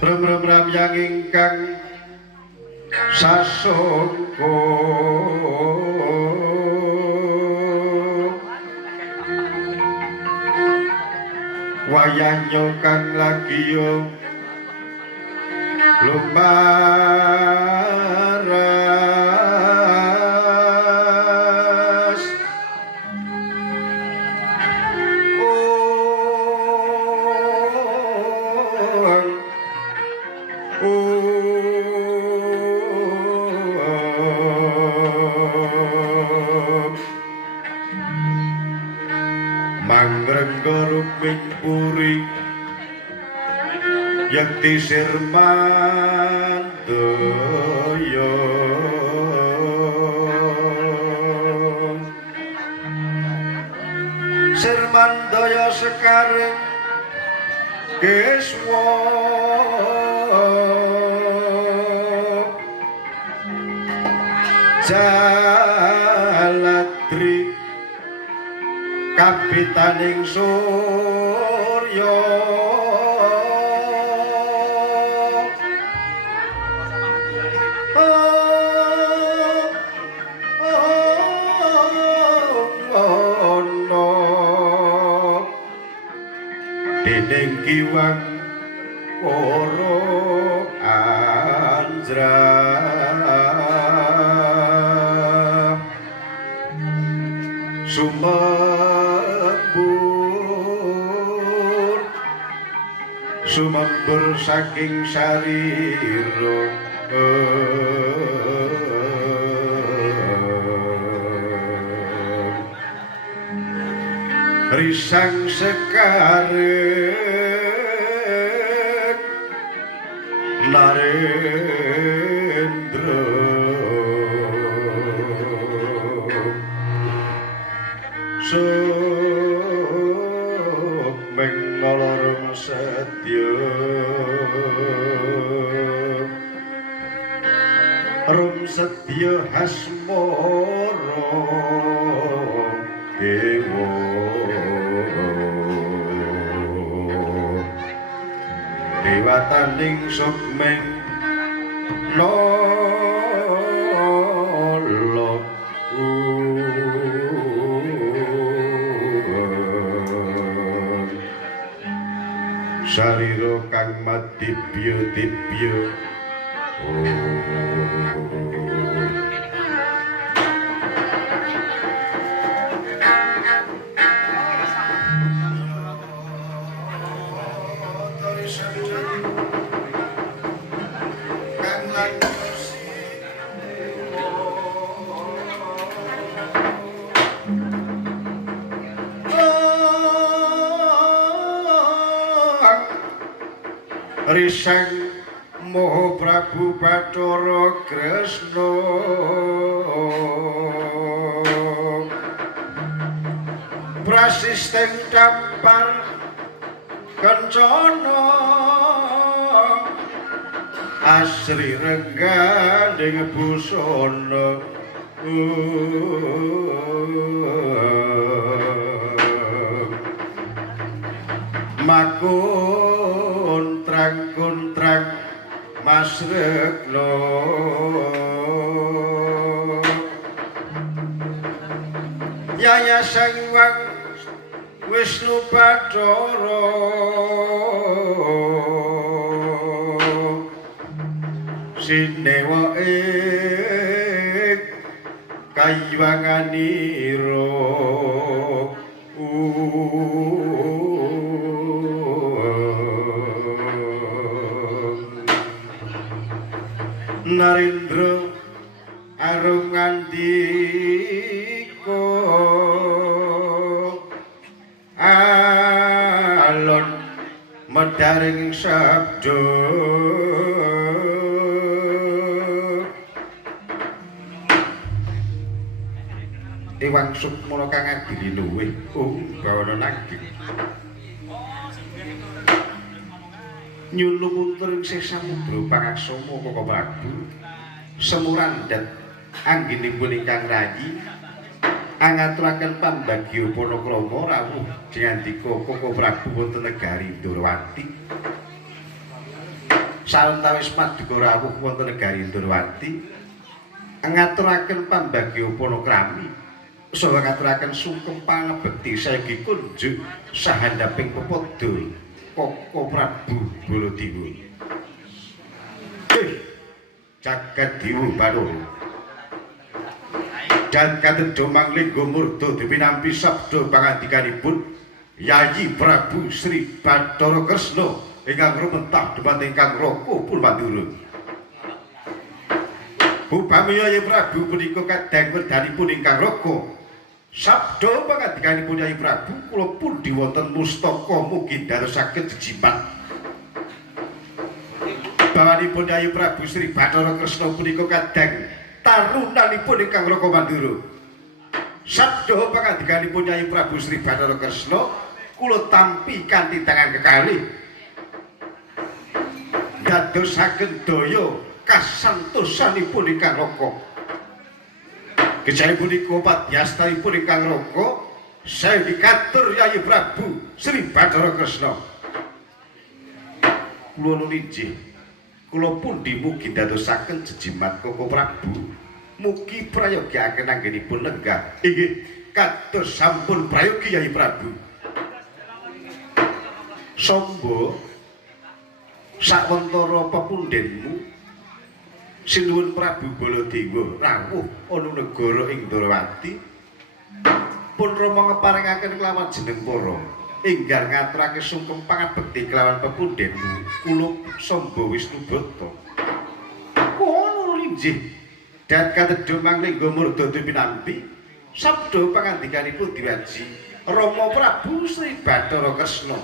Ram yang ingkang sasongko wayah nyokang lagi yo lumaras Mangrenggoruk Puri Yakti Sirmandoyo Sirmandoyo sekarang Keswo Jaladri Kapitaning Surya Dening kiwang ora anjrah sumembur saking sarira risang sekarek Narendra sok mengolorong setya rum setya hasmara dewa dewataning sukmeng lolo sarira kang madibya-dibya risang Maha Prabu Bathara Kresna prasisten dampar kencana asri rengganing busana kontrang Mas Rekno Yayasan Wang Wisnu Bathara sinewa ing kayuwanganira Narendra arung ngandika alon medaring sabda Iwang Sukmana kang adili luwih gawana naging nyulumuntur ing sih samudra pangaksama Koko Prabu semurandat anggenipun ingkang rayi angaturaken pambagya panakrama rawuh jengandika Koko Prabu wonten negari Ndrawati sawetawis paduka rawuh wonten negari Ndrawati ngaturaken pambagya panakrami saha ngaturaken sungkem pangabekti saiki kunjuk sahandaping pepodo Koko Prabu Baladewa. Jagat Dewa Bathara dan katedha manglingga murda dipinampi sabda pangandikanipun Yayi Prabu Sri Bathara Kresna ingkang rumentah dhumateng Kang Raka Purwandura. Upami Yayi Prabu punika kadang werdanipun ingkang Raka sabda pangandikanipun Yayi Prabu kula pundi wonten mustaka mugi dadosaken jejimat. Bawanipun Yayi Prabu Sri Bathara Kresna punika kadang tarunanipun ingkang Raka Mandura. Sabda pangandikanipun Yayi Prabu Sri Bathara Kresna kula tampi kanthi tangan kekalih dadosaken daya kasantosanipun ingkang Raka. Kejawi punika padyastanipun ingkang Raka saya dikatur Yayi Prabu Sri Bathara Kresna. Kula nuwun injih kula pundi mugi dadosaken jejimat Koko Prabu mugi prayogakaken anggenipun lenggah. Inggih kados sampun prayogi Yayi Prabu. Samba sawentara pepundhenmu Sinuwun Prabu Baladewa rawuh ana negara ing Ndrawati pun Rama ngeparingaken kelawan jeneng para enggal ngaturake sungkem pangabekti kelawan pepundhenmu kula Samba Wisnubrata. Kono linggih dan katedha manglingga murda pinampi sabda pangandikanipun diwaji Rama Prabu Sri Bathara Kresna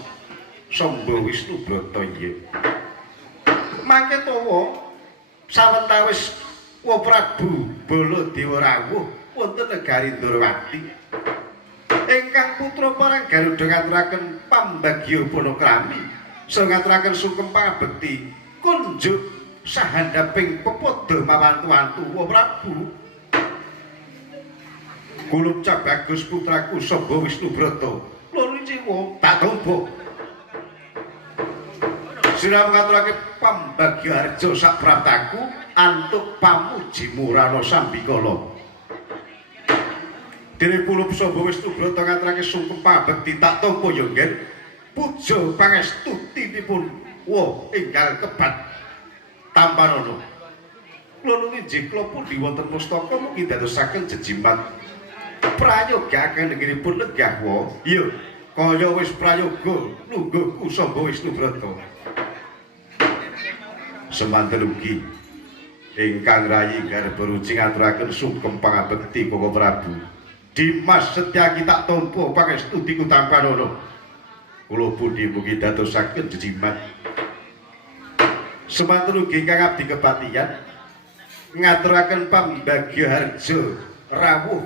Samba Wisnubrata inggih. Mangke tawa sawetawis wa Prabu Baladewa rawuh wonten negari Ndrawati ingkang putra parang Garuda ngaturaken pambagya panakrami saha ngaturaken sungkem pangabekti kunjuk sahandaping pepodo mawantu-wantu wa Prabu Kulupca Bagus putraku Samba Wisnubrata loro ciwa tak tombo sira ngaturake pambagya harja sak praptaku antuk pamuji murana sambikala. Dene kula Samba Wisnubrata ngaturake sungkem pangabekti tak tampa ya nggih puja pangestutinipun wa enggal kebat tampanana. Kula nuwun injih kula pundi wonten pustaka mugi dadosaken jejimat prayogakaken anggenipun lenggah wa. Iya kaya wis prayoga lungguhku Samba Wisnubrata. Semanten ugi ingkang rayi garba ruci ngaturaken sungkem pangabekti Koko Prabu Dimas Setyaki tak tampa pangestuti tampanana. Kula pundi mugi dadosaken jejimat. Semanten ugi ingkang abdi kepatihan ngaturaken pambagya harja rawuh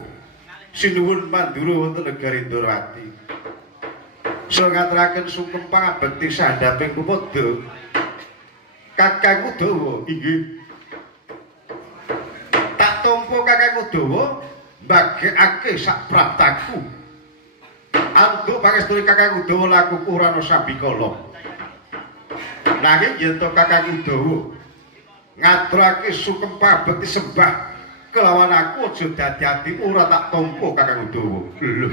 sinuwun Mandura wonten negari Ndrawati. So ngaturaken sungkem pangabekti sahandaping pepodo Kakang Udawa inggih. Tak tampa Kakang Udawa mbagekake sak praptaku. Antuk pangestune Kakang Udawa laku urana sambikala. Nanging yen to Kakang Udawa ngaturake sungkem pangabekti sembah kelawan aku aja dadi-dadi ora tak tampa Kakang Udawa. Lho.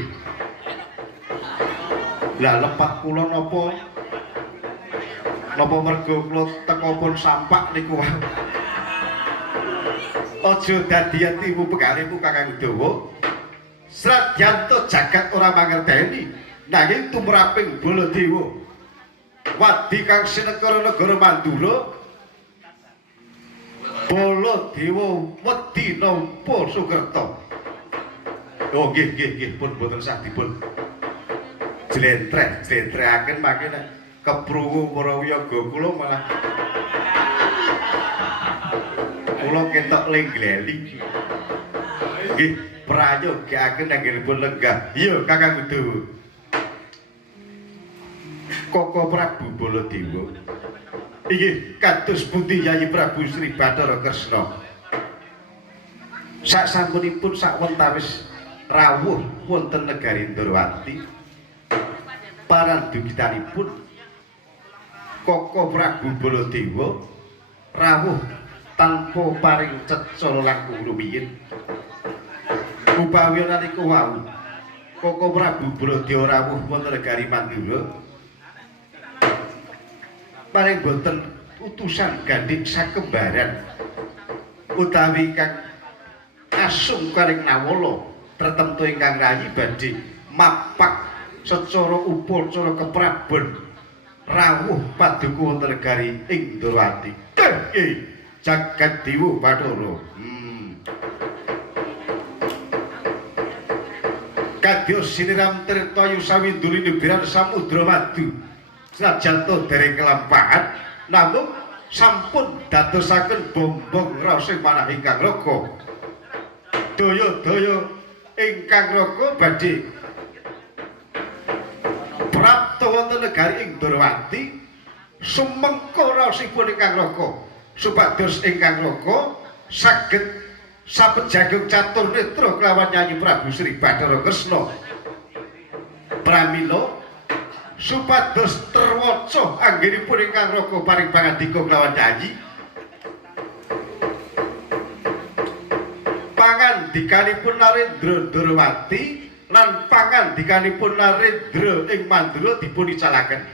Lah lepat kula napa mergo kula teka pun sampak niku wae. Aja dadi-dadimu pegarimu Kakang Udawa. Sradyanto jagat ora mangerteni nanging tumraping Baladewa wadi kang sinekara negara Mandura Baladewa wedi nampa Sukerta. Oh nggih pun boten sah dipun jlentreh-jlentrekaken mangke keprungu para wiyaga kula malah kula ketok lengleli. Nggih prayogakaken anggenipun lenggah. Iya Kakang Udawa. Koko Prabu Baladewa. Inggih kados pundi Yayi Prabu Sri Bathara Kresna. Saksampunipun sawentawis rawuh wonten negari Ndrawati parandugitanipun Koko Prabu Baladewa rawuh tanpa paring cecala langkung rumiyin. Upawi nalika wau Koko Prabu Brodya rawuh wonten negari Mandura. Paring boten utusan gandhik sakembaran utawi kang asung karing nawala tertentu ingkang rayi badhe mapak secara upacara keprabon rawuh paduka wonten negari Indrawati. Jagat Dewa Bathara. Kadya siniram tirta yusawi nduline biran samudra madu. Senajan to dereng kelampahan namung sampun dadosaken bombong rasa manah ingkang raga. Daya-daya ingkang raga badhe prapta wonten negari Indrawati sumengka raosipun ingkang raga supados ingkang raga saged sapejagung catur netra kelawan Nyanyi Prabu Sri Bathara Kresna pramila supados terwaca anggenipun ingkang raga paring pangandika kelawan Nyanyi pangandikanipun Narendra Dwarawati lan pangandikanipun Narendra ing Mandura dipun icalaken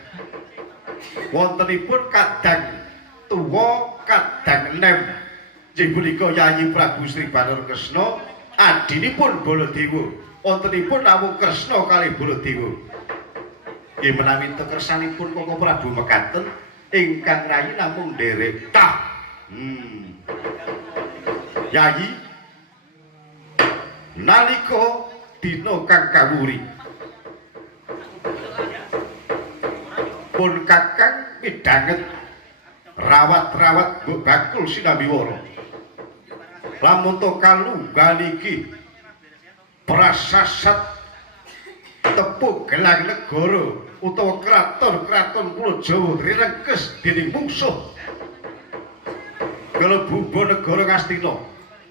wontenipun kadang tuwa kadang enem inggih punika Yayi Prabu Sri Bathara Kresna adinipun Baladewa wontenipun namung Kresna kalih Baladewa nggih menawi tekersanipun Koko Prabu mekaten ingkang rayi namung nderek tah Yayi nalika dina kang kawuri pun kakang midhanget rawat-rawat bakul sinambiwara lamun to kalunggan iki prasasat tepuk gelang negara utawa kraton-kraton Pulo Jawa rirengkes dening mungsuh kelebu negara Ngastina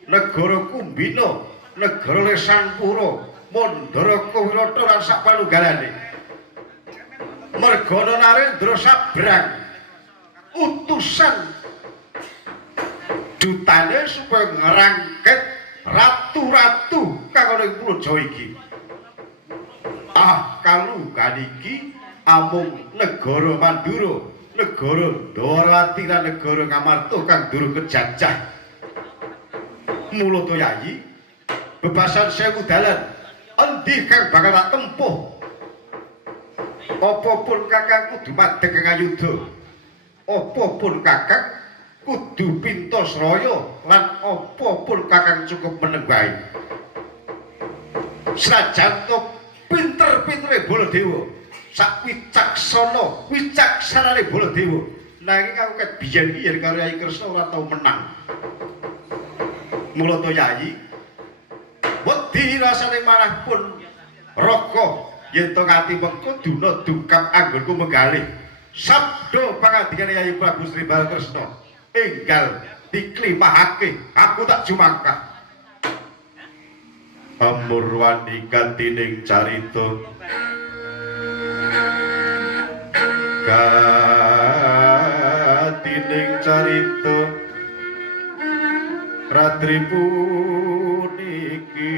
negara Kumbina negara Lesanpura Mandara Wirata lan sapanunggalane mergana Narendra sabrang utusan dutane supaya ngerangket ratu-ratu kang ana ing Pulo Jawa iki. Kalunggan iki amung negara Mandura, negara Dwarawati lan negara Ngamarta kang durung kejajah. Mula to Yayi, bebasan sewu dalan endi kang bakal tak tempuh? Apa pun kakang kudu madeg ngayuda. Apa pun kakang kudu pintos raya lan apa pun kakang cukup meneng wae. Senajan to pinter-pintere Baladewa, sak wicaksanane Baladewa, nanging aku ket biyen iki yen karo Yayi Kresna ora tau menang. Mula to Yayi, wedi rasane manah pun raga yen to ngati mengko duna dungkap anggonku menggalih. Sabda pangandikane Yayi Prabu Sri Bathara Kresna enggal diklimahake aku tak jumangkah amurwani katining carita ratri puniki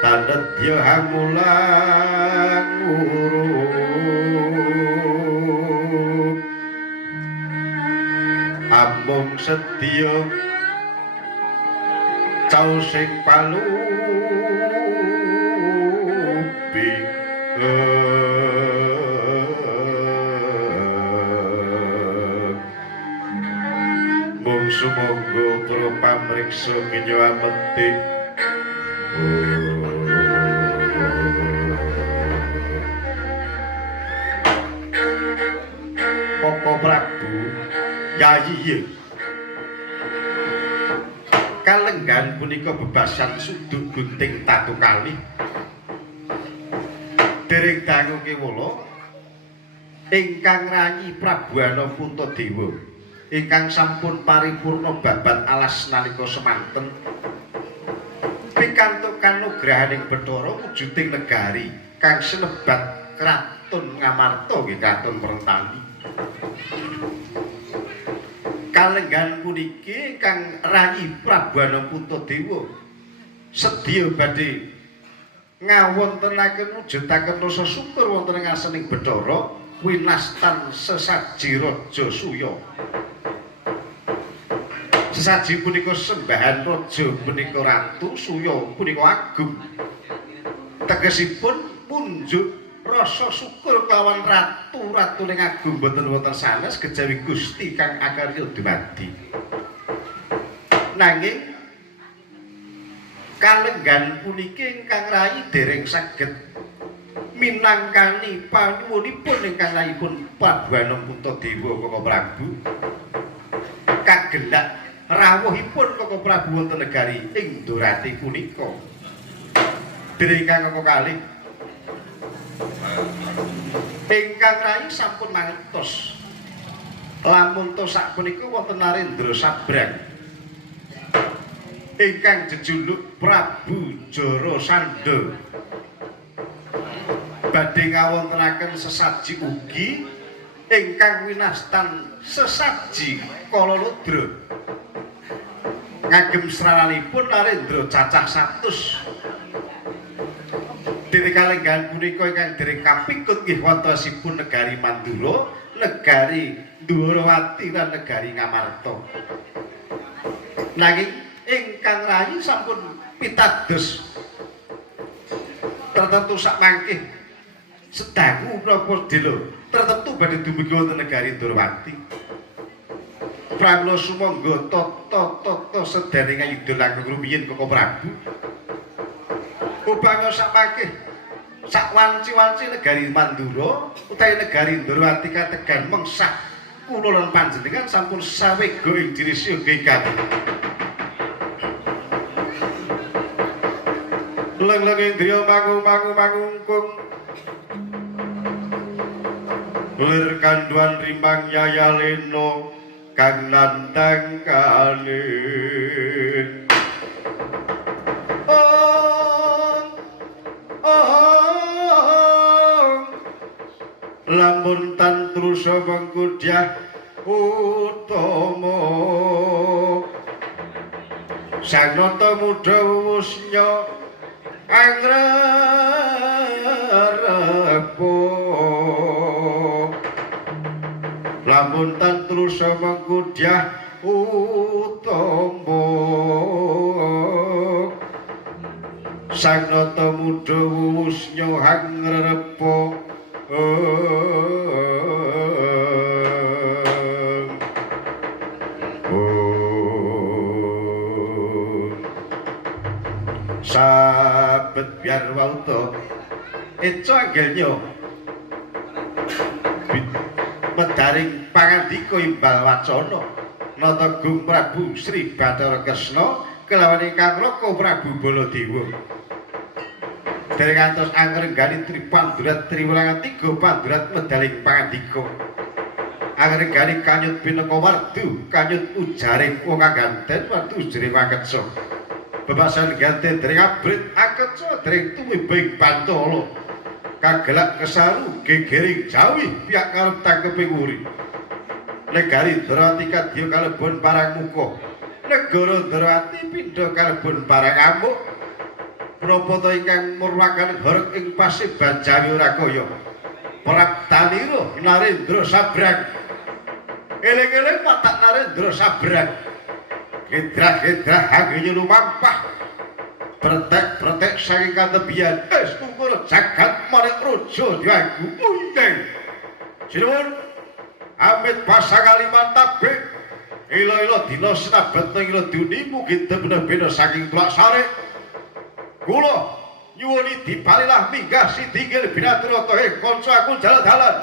tanedya hamulang urung amung sedya caos sing palupi mung sumangga para pamriksa kinyawameti Koko Prabu Yayi kalenggan punika bebasan suduk gunting tatu kali dereng dangu kewala ingkang ranyi Prabu Ana Puntadewa ingkang sampun paripurna babat alas nalika semanten pikantuk kanugrahaning Bathara wujuding negari kang sinebat Kraton Ngamarta nggih Kraton Perentani. Kalenggan puniki kang Rayi Prabu Anangpuntadewa sedya badhe ngawontenaken mujudaken rasa syukur wonten ing asening Bathara winastan sesaji Raja Suya. Sesaji punika sembahan raja punika ratu, Suya punika agung. Tegesipun punjuk rasa syukur kelawan ratu ning agung boten wonten sanes kejawi Gusti kang akarya dumadi. Nanging kalenggan puniki ingkang rayi dereng saged minangkani panuwunipun ingkang rayipun Prabu Anangpuntadewa Kaka Prabu kagelak rawuhipun Kaka Prabu wonten negari ing Durati punika. Dereng ingkang kekalih ingkang rayi sampun mangertos lamun to sapunika wonten Narendra Sabrang ingkang jejuluk Prabu Jarasandha badhe ngawontenaken sesaji ugi ingkang winastan sesaji Kalalodra ngagem srananipun Narendra cacah 100. Dene kalenggan punika ingkang dereng kapikut nggih wontenipun negari Mandura, negari Dwarawati lan negari Ngamarta. Nanging ingkang rayi sampun pitados tertentu sak mangke sedangu menapa dela tertentu badhe dumugi wonten negari Dwarawati. Pramila sumangga tata sedaring ayuda langkung rumiyin Kaka Prabu. Upama sak mangke sak wanci-wanci negari Mandura utawi negari Dwarawati kategan mengsah kula lan panjenengan sampun sawega ing dirisi kekati. Leng-leng indriya mangung-mangungkung lir kanduan rimbang yayalena kang nandang kalih. Lamun tantrusa mengkudyah utama sang nata muda wusnya angrerepo lamun tantrusa mengkudyah utama sang nata muda wusnya angrerepo sabet biar wauta eco anggelnya medaring pangandika imbal wacana nata Gung Prabu Sri Bathara Kresna kelawan ingkang Raka Prabu Baladewa dereng ngantos angrenggani Tripandurat Triwulangan 3 pandurat medaling pangandika angrenggani kanyut pinaka wardu kanyut ujaring wong ganten wardu ujare waketsa bebasan ganten dereng abrit aketsa dereng tumibing Bantala kagelak kesaru gegering Jawi piyak karep tangkeping wuri negari Dwarawati kadya kalebon parang muka negara Dwarawati pindha kalebon parang amuk menapa ta ingkang murwakan horeg ing Paseban Jawi ora kaya Praptanira Narendra Sabrang eling-eling watak Narendra Sabrang gedrah-gedrah angge lumampah pretek-pretek saking katebian estukur jagat manik raja dianggu unteng sinuwun amit pasakaliman tabik ila-ila dina sinabet ila duni mugi bena-bena saking tulak sare kula nyuwuni diparilah minggah sidinggil binaturata kanca aku jalan-jalan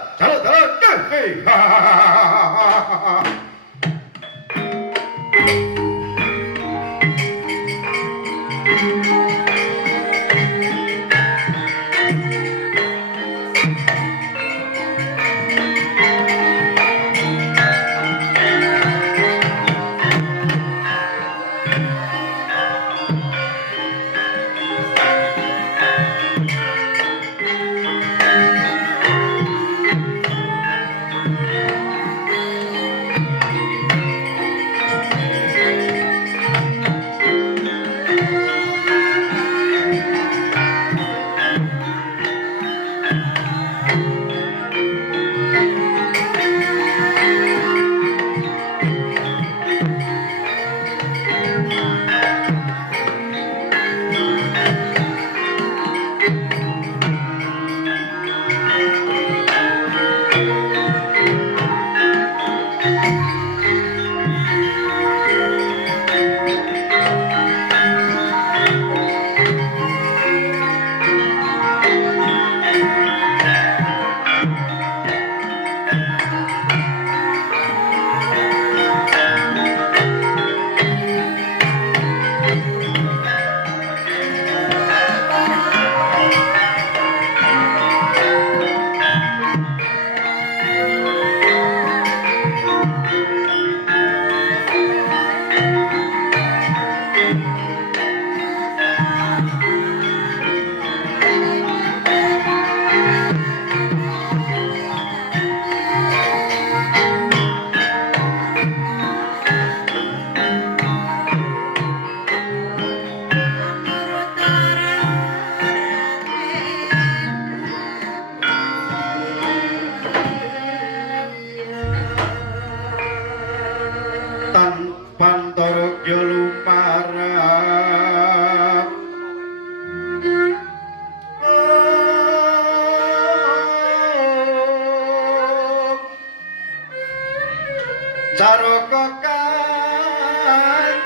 caraka kang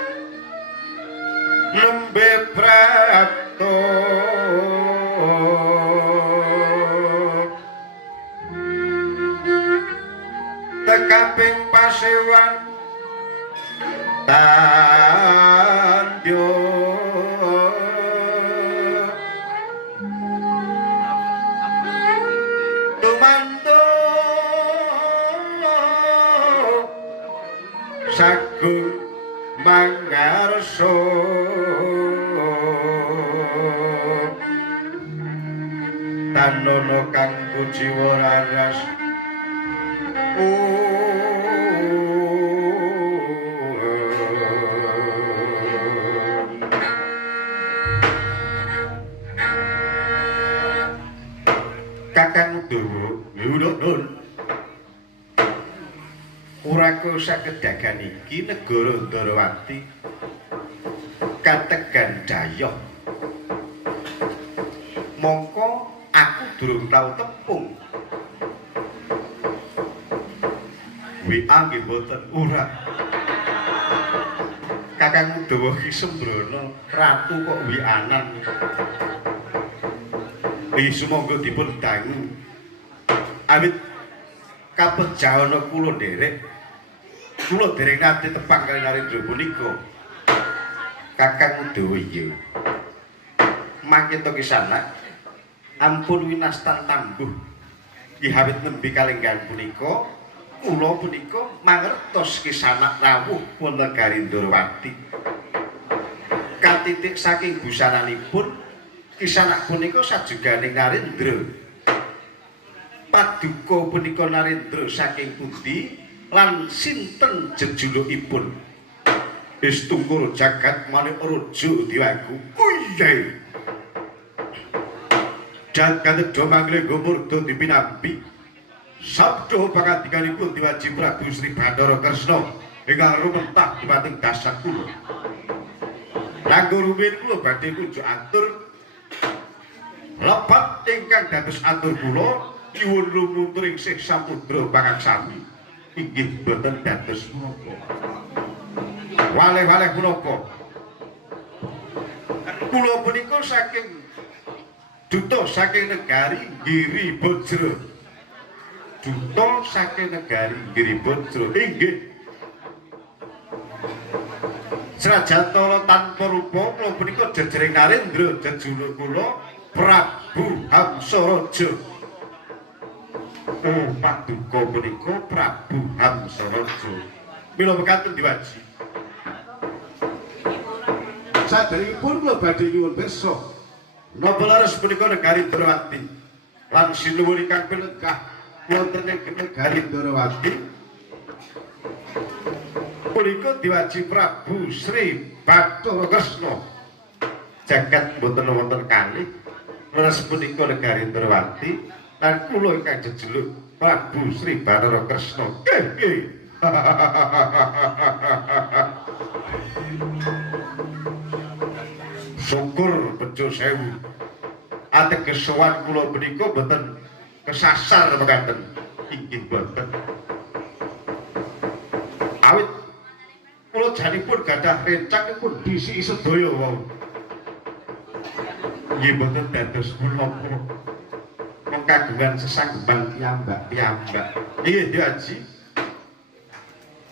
nembe prapto tekaping pasewan tandyo tumanto sagung mangarso tanono kang kujiwa raras Kakang Udawa nun uraku sakedagan iki negara Ndarawati kategan Dayoh mongko aku durung tau tepung WA nggih mboten ora Kakang Udawa ki sembrono ratu kok WA-an sumangga dipun dangu awit kapejahana kula nderek kula dereng nate tepang kali Narendra punika Kakang Udawa iya mangke to kisana ampun winastan tangguh ihawit nembe kalenggan punika kula punika mangertos kisana rawuh wonten Garindrawati katitik saking busananipun kisanak punika sajeganing Narendra paduka punika Narendra saking pundi lan sinten jejulukipun Istungkur jagat manik raja diwaku uye jagat domangli gumurdo dipinampi sabdo pangandikanipun Diwaji Prabu Sri Bathara Kresna ingkang rumentah dumateng dasar kula langkung rumiyin kula badhe kunjuk atur lepat ingkang dados atur kula nyuwun lumuntring sih samudra pangaksami inggih boten dados menapa waleh-waleh punapa kula punika saking duta saking negari Giri Bajra duta saking negari Giri Bajra inggih senajan tanpa rupa kula punika jejering Narendra jejuluk kula Prabu Hamsaraja. Oh, paduka punika Prabu Hamsaraja. Mila mekaten Diwaji. Saderengipun kula badhe nyuwun pirsa napa leres punika negari Ndarawati lan sinuwun ingkang pinenggah wonten ing negari Ndarawati punika Diwaji Prabu Sri Bathara Kresna jagat boten wonten kalih leres punika negari Ndarawati lan kula ingkang jejuluk Prabu Sri Bathara Kresna nggih syukur bejo sewu ateges sowan kula menika boten kesasar mekaten inggih boten awit kula janipun gadah rencang pun disiki sedaya wau nggih boten dados menapa mung kagungan sesanggeman piyambak nggih Diwaji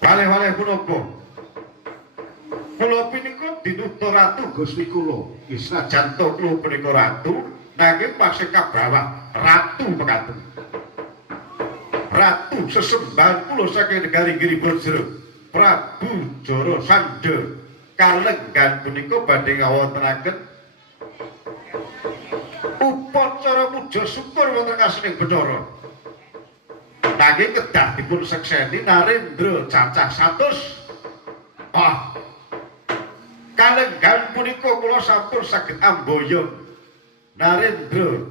waleh-waleh punapa kula punika dinuta ratu Gusti kula senajan to kula punika ratu nanging masih kabawah ratu mekaten ratu sesembahan kula saking negari Giri Bajra Prabu Jarasandha kalenggan punika badhe ngawontenaken upacara puja syukur wonten ngasring Bathara nanging kedah dipun sekseni Narendra cacah 100 kalenggan punika kula sampun saged amboyo Narendra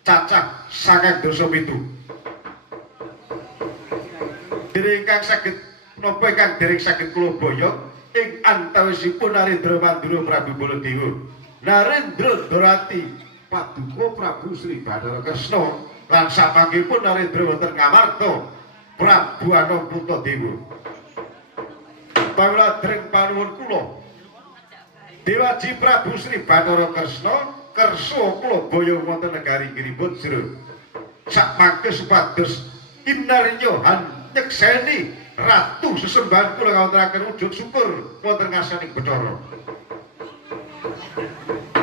cacah 907 dereng kang saged napa ingkang dereng saged kula boyong ing antawisipun Narendra Mandura Prabu Baladewa Narendra Ndarawati paduka Prabu Sri Bathara Kresna lan sapanggipun Narendra wonten ngamarta Prabu Anaputadewa pamila dering panuwun kula Dewaji Prabu Sri Bathara Kresna kersa kula boyo wonten negari Giribajra sakmangke supados kinarya nyekseni ratu sesembahan kula ngawontenaken wujud syukur wonten ngarsaning Bathara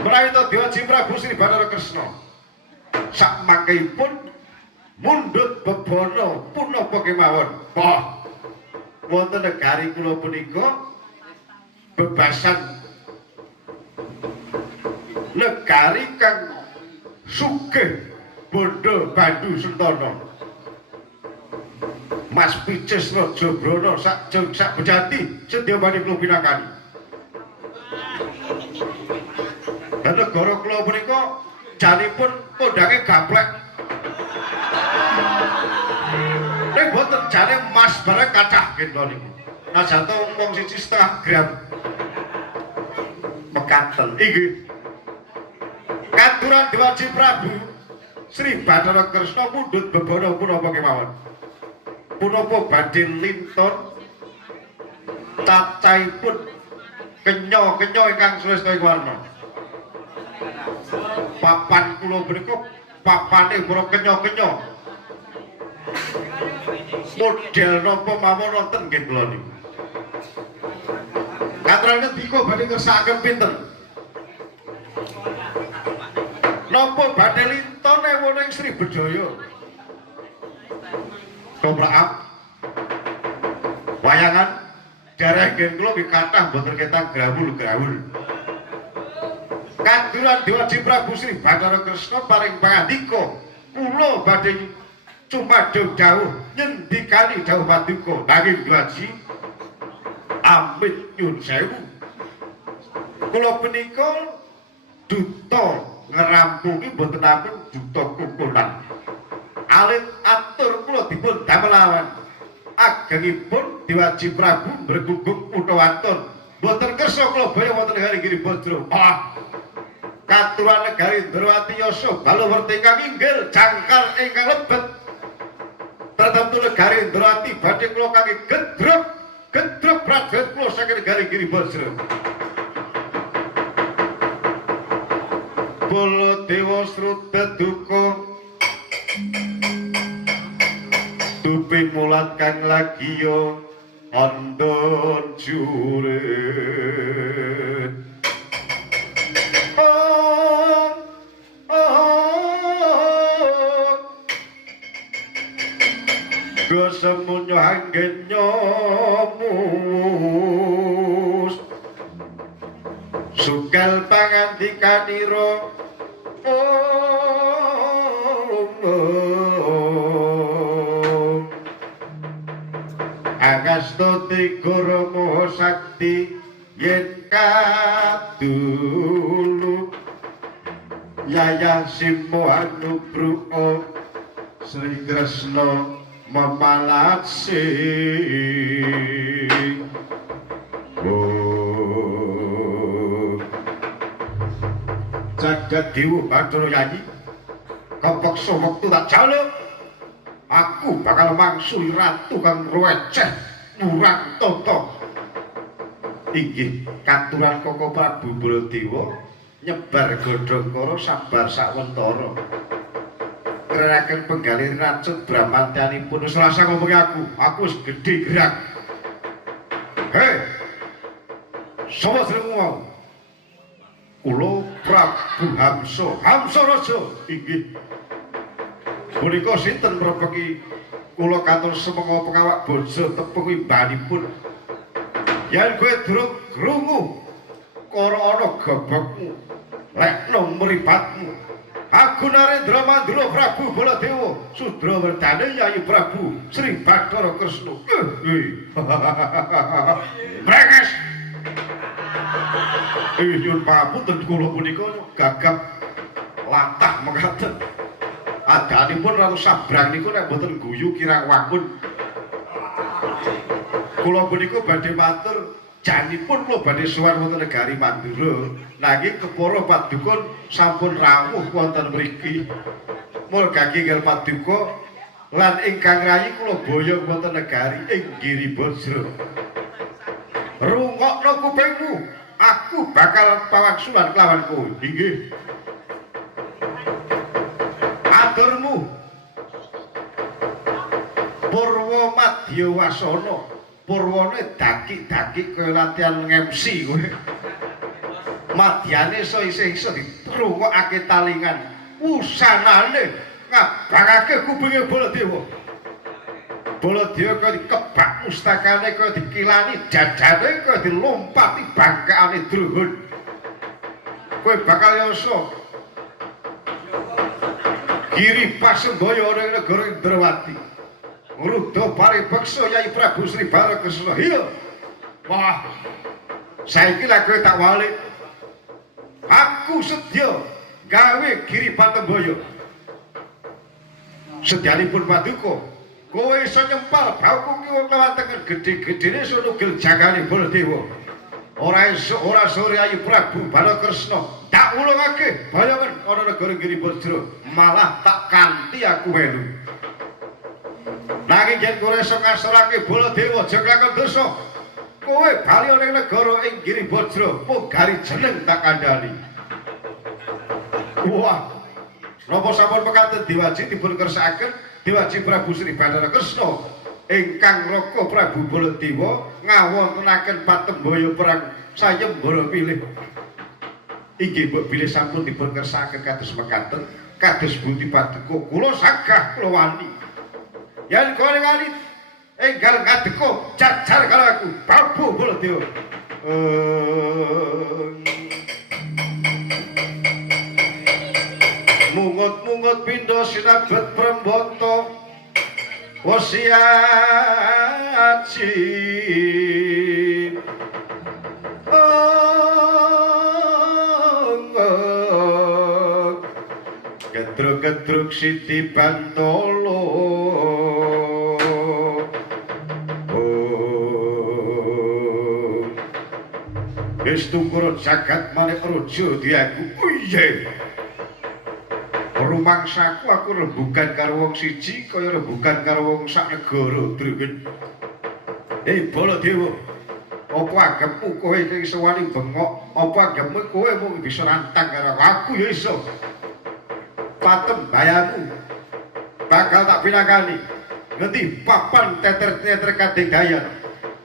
menawi Dewaji Prabu Sri Bathara Kresna sakmangkeipun mundhut bebana punapa kemawon wonten negari kula punika bebasan negari kang sugih bondo bandu sentana Mas Pices Raja Brana sak bejati sedya badhe kula pinakani lan negara kula punika janipun kondange gaplek nek boten jane emas bareng kathah kena niku najanto wong 1,5 gram mekaten inggih katuran Dewaji Prabu Sri Bathara Kresna mundhut bebana punapa kemawon punapa badhe linton cacahipun kenya ingkang sresta warna papan kula menika papane para kenya model napa mawon wonten nggih kula niku katurane dika badhe ngersakaken pinten napa badhe linton ewu ning Sri Bedaya kopraam wayangan darah nggih kula nggih kathah boten ketang grawul katuran Dewaji Prabu Sri Bathara Kresna paring pangandika kula badhe cumadung dawuh nyendikani dawuh paduka nanging Dewaji amit nyun sewu kula punika duta ngerampungi boten ampun duta kukulan alit atur kula dipun damelawan agengipun Dewaji Prabu berguguk utawanton boten kersa kula baya wonten negari Giribajra katuran negari Indrawati Yasa Balawerti ingkang inggil jangkar ingkang lebet tertentu negari Indrawati badhe kula kangge gedruk prajurit kula saking negari Giribajra Baladewa Sruta duka tupi mulat kang lagiya andon jurit Gosemunyo anggen nyomus sugal pangandikanira Agasta Tigara Maha Sakti yen kadulu Yaya Simo Anubruka Sri Kresna memalasi jagat dewa Bathara Yayi kepeksa wektu tak jaluk aku bakal mangsuli ratu kang receh murang tata inggih katuran Koko Prabu Baladewa nyebar godhong sabar sawentara kereraken penggalih racun bramantyanipun selasa ngomongi aku wis gedhe gerak sapa jenengmu mau kula Prabu Hamsa Raja inggih punika sinten mrebeki kula katur semenga pengawak bojo tepung imbanipun yen kowe durung krungu kara ana gobokmu lekno mripatmu Aku Narendra Mandura Prabu Baladewa Sudrawardhana Yayi Prabu Sri Bathara Kresna. Breges. Nyuwun pamunten kula punika gagap latah mekaten. Adanipun Ratu Sabrang niku nek mboten guyu kirang wangun. Kula punika badhe matur janipun kula badhe sowan wonten negari Mandura nanging kepara padukun sampun rawuh wonten mriki mulgagi ingkang paduka lan ingkang rayi kula boyong wonten negari ing Giribajra rungokno kupingmu, aku bakal pawangsulan kelawan kowe. Inggih. Aturmu Purwa Madya Wasana. Purwane daki-daki kaya latihan nge-MC kowe. Madyane iso-iso ditrungokake talingan. Usanane ngabangake kupinge Baladewa. Baladewa kaya dikebak mustakane, kaya dikilani jajane, kaya dilompati bangkaane Druhun. Kowe bakal yasa Giri Pasembaya ning negara Indrawati. Ngrudha paribeksa Yai Prabu Sri Barakresna. Iya. Wah. Saiki lak kowe tak walik. Aku sedya gawe Giri Pasembaya. Sedyanipun Paduka, kowe iso nyempal bauku kiwa kelawan tengen gedhe-gedhene iso nugel jagane Baladewa. Ora esuk ora sore Ayu Prabu Barakresna tak ulungake bayangan ana negara Giribajra, malah tak kanthi aku melu. Nanging yen kowe iso ngasorake Baladewa aja kelakon dosa. Kowe bali ning negara ing Giribajra, pugari jeneng tak kandhani. Wah. Napa sampun mekaten Dewaji dipun kersakaken Dewaji Prabu Sri Barakresna ingkang Raka Prabu Baladewa ngawontenaken patembaya perang sayembara pilih. Inggih mbok bilih sampun dipun kersakaken kados mekaten, kados Buti Paduka kula sagah kula wani. Yen kowe ngali enggal ngadeka jajar karo aku Prabu Baladewa. Mungut-mungut pindha sinabet Prembata wasiaji gedruk-gedruk Siti Bantala wis tungkura jagat manik raja diaku. Iye. Rumangsaku aku rembugan karo wong siji kaya rembugan karo wong sak negara Druhun. Baladewa, apa anggepmu kowe iki iso wani bengok? Apa anggepmu kowe mung bisa nantang karo aku ya iso? Patembayamu bakal tak pinakani. Ngendi papan teter-teter kadenggayan.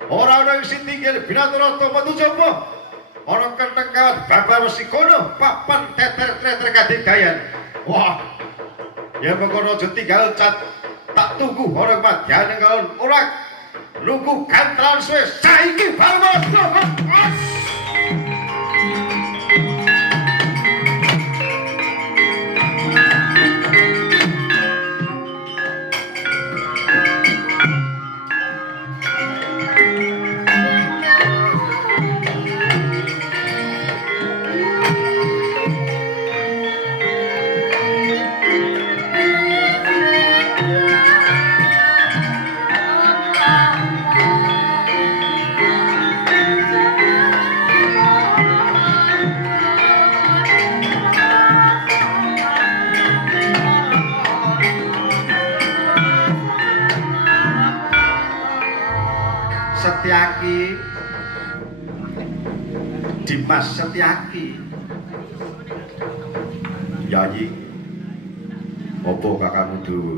Ora ana ing tinggal Binatarata metu jaba. Ana kenteng kawat babar wesi kono papan teter-teter kadenggayan. Wah, ya mengkono aja tinggal cat tak tunggu orang madyaning kalon ora nunggu gantran suwe saiki banget. Setyaki Dimas Setyaki Yayi apa kakangmu Dawa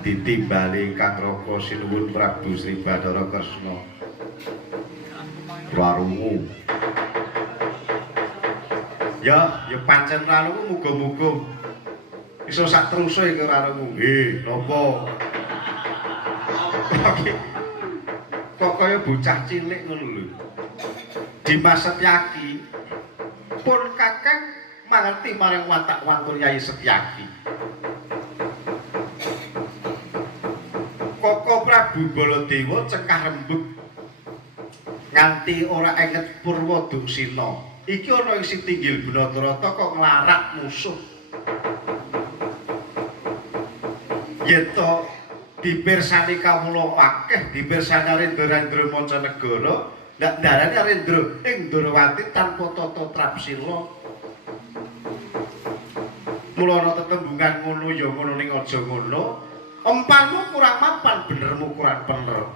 ditimbali Kang Raka sinuwun Prabu Sri Barakresna warungu ya pancen warungu muga-muga iso sak teruse iki warungu. Nggih napa kok kaya bocah cilik ngono lho. Dimas Setyaki pun kakang mangerti marang watak-watur Yai Setyaki. Koko Prabu Baladewa cekah rembug nganti ora enget Purwa Duksina. Iki ana ing Sitinggil Binatarata kok nglarak musuh. Yen to dipirsani kawula akeh, dipirsani Arendra Mancanegara, ndak ndarani Arendra ing Ndrawati tanpa tata trapsila. Mula ana tetembungan ngono ya ngono ning aja ngono. Empanmu kurang mapan, benermu kurang bener.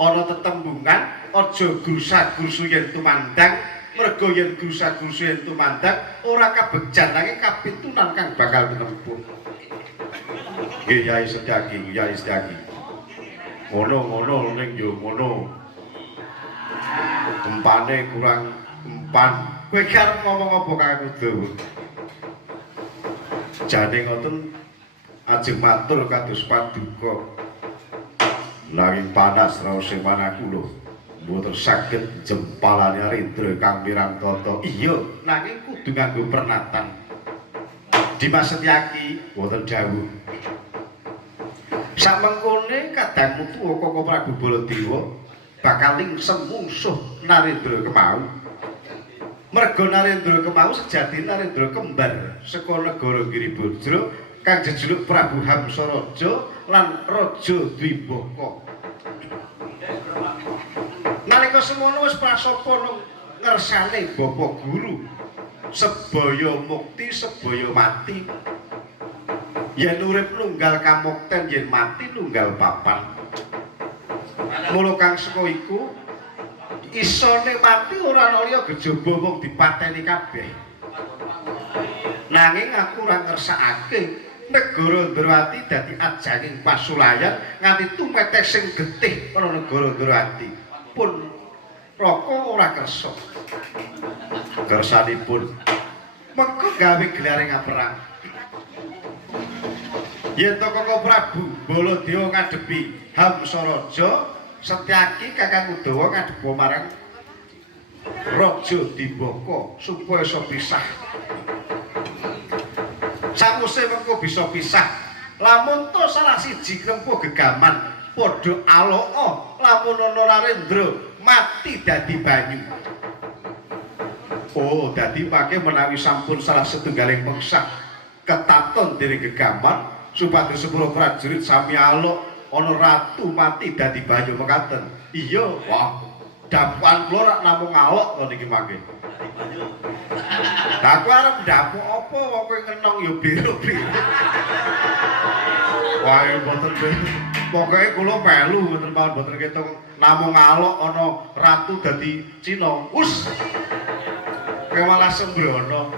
ana tetembungan aja grusak-grusu yen tumandang merga yen grusak-grusu yen tumandang ora kabegjan nanging kapitunan kang bakal dinempuh. Nggih Yai Sedyaki, Yai Sedyaki. Ngono-ngono ning yo ngono. Empane kurang empan. Kowe ki arep ngomong apa Kang Udawa? Jane ngoten ajeng matur kados paduka. Langing panas raos mana kula. Mboten saged jempalane Arindra Kang Wirantata. Iya, nanging kudu nganggo pernatan. Dimas Setyaki wonten dawuh. Samengkone kadang mutu Koko Prabu Baladewa bakal lingsem mungsuh Narendra kemau. Merga Narendra kemau sejati Narendra kembar saka negara Giribajra kang jejuluk Prabu Hamsaraja lan Raja Dwibaka. Nalika semono wis prasapa ngersane Bapak Guru sebaya mukti sebaya mati. Yen urip nunggal kamukten yen mati nunggal papan. Mula kang saka iku isone mati ora ana gejaba wong dipateni kabeh. Nanging aku ora ngersakake negara Ndrawati dadi ajanging pasulayan nganti tumetek sing getih ana negara Ndrawati. Pun Raka ora kersa. Kersanipun mengko gawe gelaring perang. Yen Koko Prabu Baladewa ngadepi Hamsaraja, Setyaki Kakang Udawa ngadhepa marang Raja Dwibaka supaya iso pisah. Samuse mengko bisa pisah. Lamun to salah siji krempuh gegaman padha aloka lamun ana Narendra mati dadi banyu. Oh, dadi pake menawi sampun salah setunggaling mengsah ketaton dening gegaman supados sepuluh prajurit sami alok ana ratu mati dadi banyu mekaten. Iya, wah, dapukan kula rak namung alok to niki mangke. Lah aku arep ndapuk apa wong kowe ngenong ya biru-biru. Wah, mboten pokoke kula melu mboten pawon mboten ketung namung alok ana ratu dadi Cina. Wus. Kowe malah sembrono.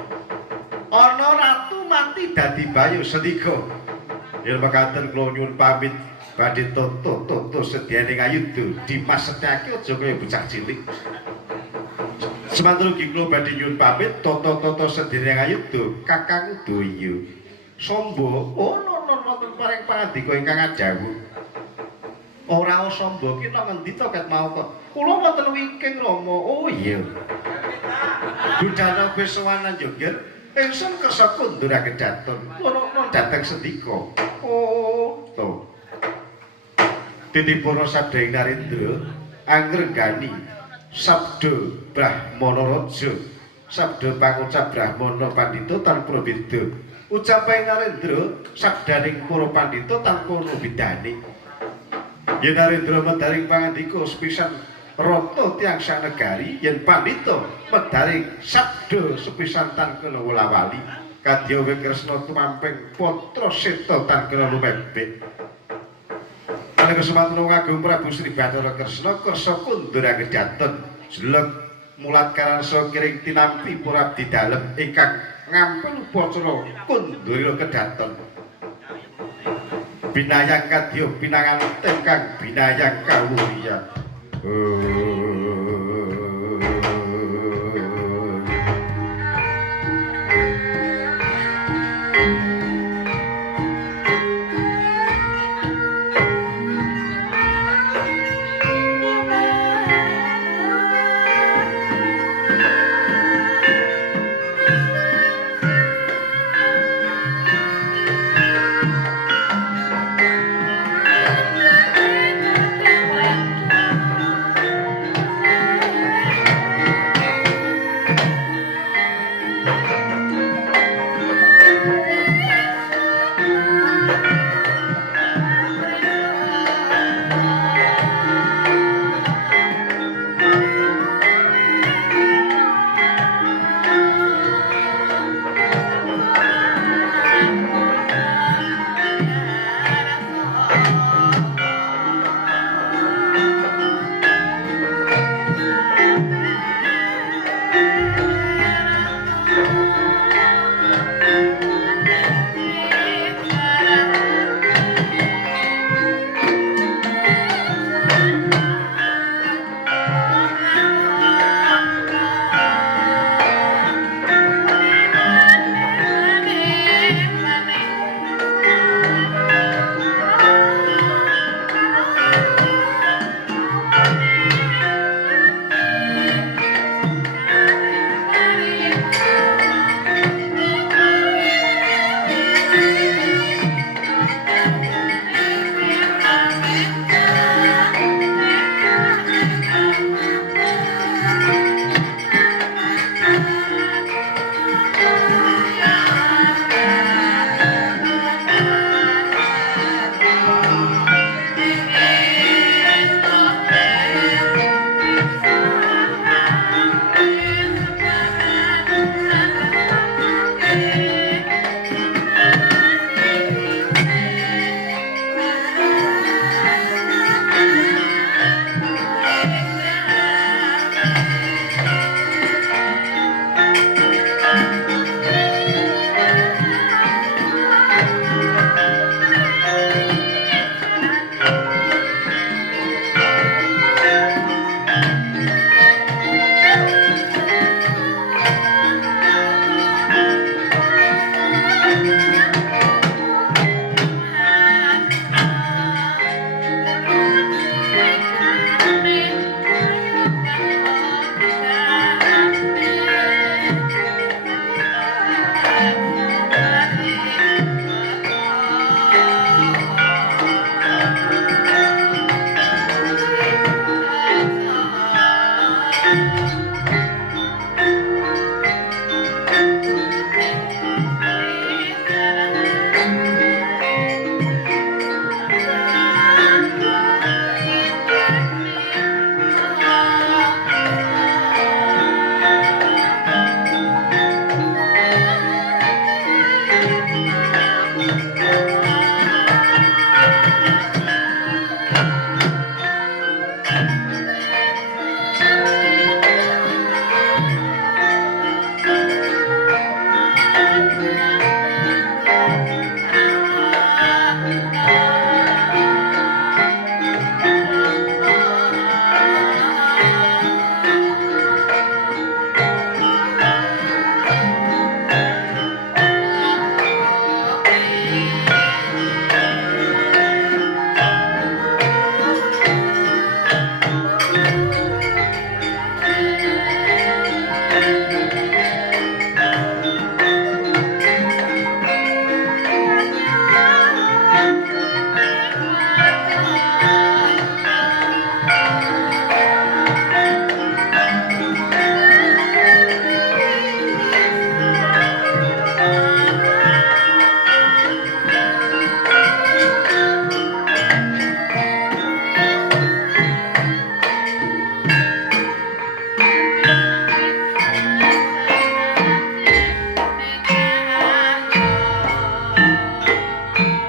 Ana ratu mati dadi banyu setiga. Yen mekaten kula nyuwun pamit badhe toto sedyaning ayuda Dimas Setyaki aja kaya bocah cilik. Semanten ugi kula badhe nyuwun pamit toto sedyaning ayuda Kakang Udaya. Samba wonten paring pangandika ingkang ajawuh. Ora samba ki nang ngendi to ket mau kok. Kula wonten wingking Rama. Oh iya. Budana Besawanan Jogja ingsun kersa kundur kedaton. Kula dateng sendika. Oh, to. Titipun sabdaing Narendra angrenggani sabda Brahmana Raja. Sabda pangucap Brahmana Pandita tanpa beda. Ucapaing Narendra sabdaning para pandita tanpa ana bedane. Yen Narendra medharing pangandika sepisan rata tiyang sanegari, yen pandita medharing sabda sepisan tan kena wala-wali. Kadya Kresna tumamping putra Seta tan kena lumebet. Ana kesempatan ngagung Prabu Sri Bathara Kresna kersa kundur kedaton jelek mulat karangsa kiring tinampi para abdi dalem ingkang ngampil upacara kundur kedaton. Binayang kadya pinangan tengkang binayang kawuyan.